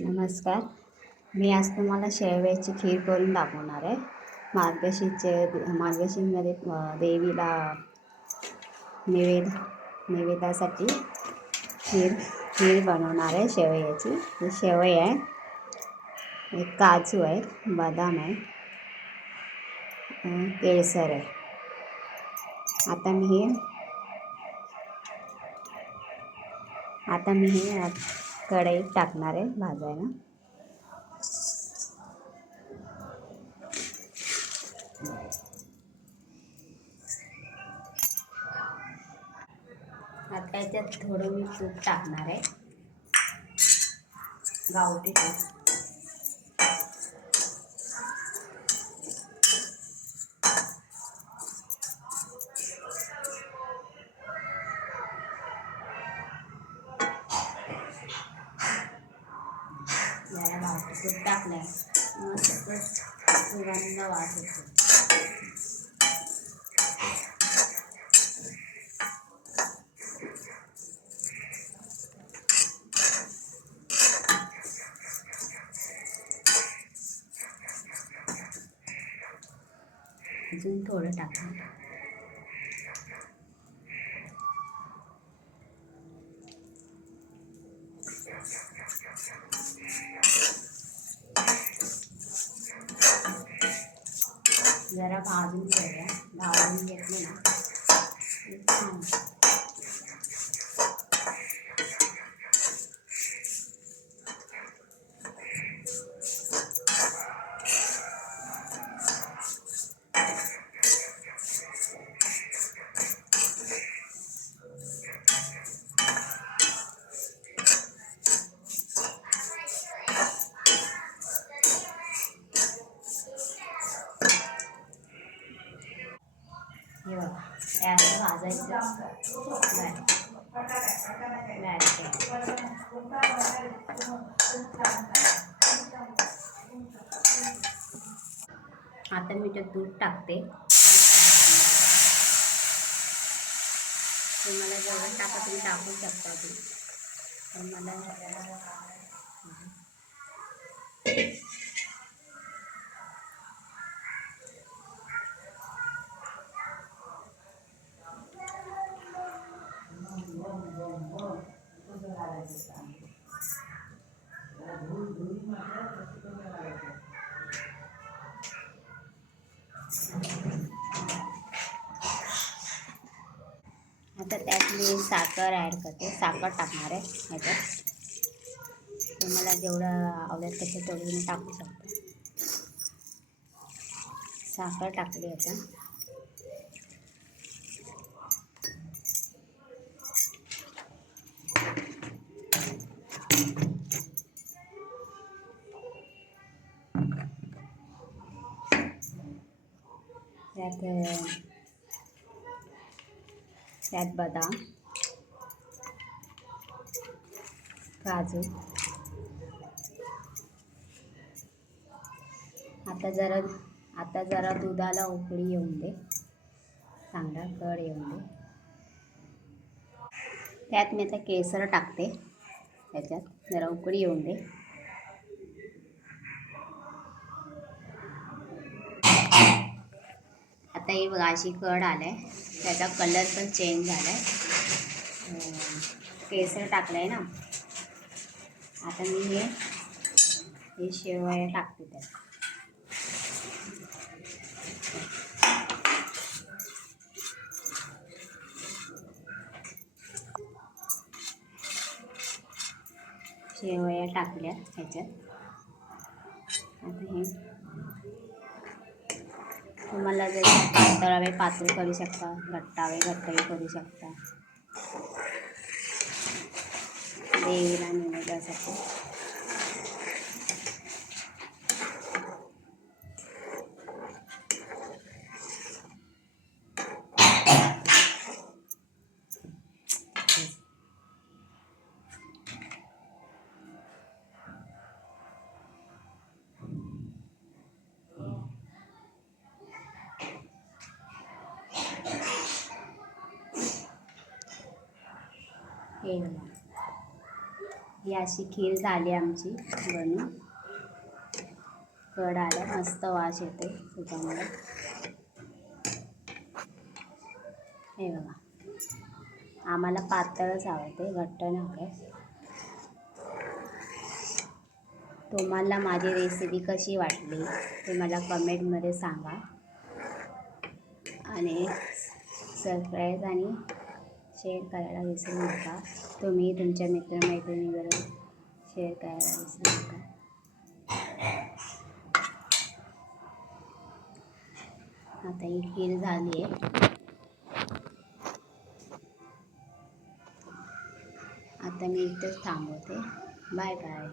नमस्कार. मी आज तुम्हाला शेवयाची खीर करून दाखवणार आहे. मार्गशीर्षमध्ये देवीला नैवेद्यासाठी खीर खीर बनवणार आहे शेवयाची. ही शेवई आहे, एक काजू आहे, बदाम आहे, केळसर आहे. आता मी हे कढईत टाकणार आहे भाजायला. आता याच्यात थोडं मी तूप टाकणार आहे, गावठी तूप. जरा गावठी तूप टाकलं मस्त सुगंध वास येतो. अजून थोडं टाकणार. जरा भाजून घेऊया. भाजून घेतले ना छान. हे बघा, याचं भाजायचं आता मी ते दूध टाकते. तुम्हाला जेवढं टाका तुम्ही टाकू शकता. पण मला आता त्यात मी साखर ॲड करते. साखर टाकणार आहे ह्याच्यात. तुम्हाला जेवढं आवडेल तसं तेवढं तुम्ही टाकू शकता. साखर टाकली आता. त्यात बदाम, काजू. आता जरा दुधाला उकळी येऊन दे, चांगला कड येऊन दे. त्यात मी आता केसर टाकते. त्याच्यात जरा उकळी येऊन दे. आता ही बघा अशी कड आलाय, त्याचा कलर पण चेंज झालाय. केसर टाकलंय ना. आता मी हे शेवया टाकते त्यात. शेवया टाकल्या ह्याच्यात. आता हे तुम्हाला जर पातळ हवे पातळ करू शकता, घट्ट हवे घट्टही करू शकता. देवीला नैवेद्यासाठी. हे ही अशी खीर झाली आमची बनून. कड आला, मस्त वास येते त्याच्यामुळे. हे बघा, आम्हाला पातळच आवडते, घट्ट नाही आवडत. तुम्हाला माझी रेसिपी कशी वाटली ते मला कमेंटमध्ये सांगा. आणि सबस्क्राईब आणि शेअर करायला विसरू नका. तुम्ही तुमच्या मित्रमैत्रिणीबरोबर शेअर करायला विसरू नका. आता ही खीर झाली आहे. आता मी इथंच थांबवते. Bye bye.